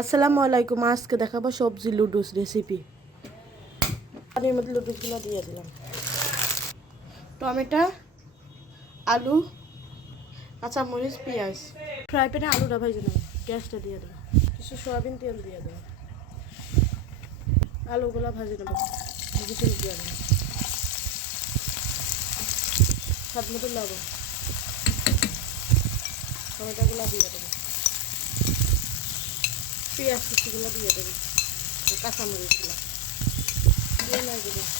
আসসালামু আলাইকুম। আজকে দেখাবো সবজি লুডুস রেসিপি। পানির মধ্যে লুডুসগুলো দিয়ে দিলাম, টমেটো, আলু, কাঁচামরিচ, পেঁয়াজ। ফ্রাই প্যানে আলুটা ভেজে নেব, গ্যাসটা দিয়ে দেবো, কিছু সয়াবিন তেল দিয়ে দেবো, আলুগুলো ভাজে নেবো, ভেজে তেল দিয়ে দেবো, স্বাদ মতো লবণ, টমেটোগুলো দিয়ে দেবো, পেঁয়াজ কুচিগুলো দিয়ে দেবো, কাঁচামরিচগুলো দিয়ে লাগিয়ে দেবো।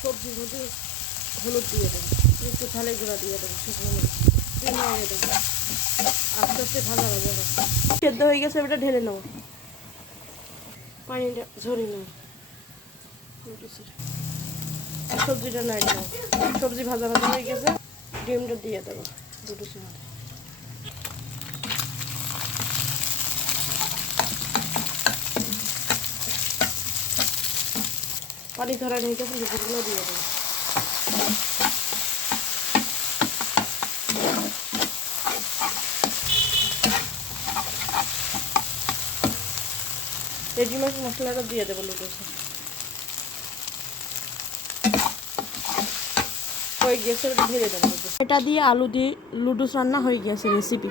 সবজির মধ্যে হলুদ দিয়ে দেবো, একটু ঝালের গুঁড়া দিয়ে দেবো, শুকনো মরিচ দিয়ে নাড়িয়ে দেবো। আস্তে আস্তে ভাজা ভাজা হবে, সেদ্ধ হয়ে গেছে, ওটা ঢেলে নেবো, পানিটা ঝরিয়ে নেবো, সবজিটা নাড়িয়ে নেবো। সবজি ভাজা ভাজা হয়ে গেছে, ডিমটা দিয়ে দেবো লুডুসের মধ্যে। পানি ধরা হয়ে গেছে, লুডুসগুলো দিয়ে দেবো। রেডি মশলাটা দিয়ে দেবো লুডুসে। হয়ে গেছে, ওটা ঢেলে দেবো। এটা দিয়ে আলু দিয়ে লুডুস রান্না হয়ে গেছে রেসিপি।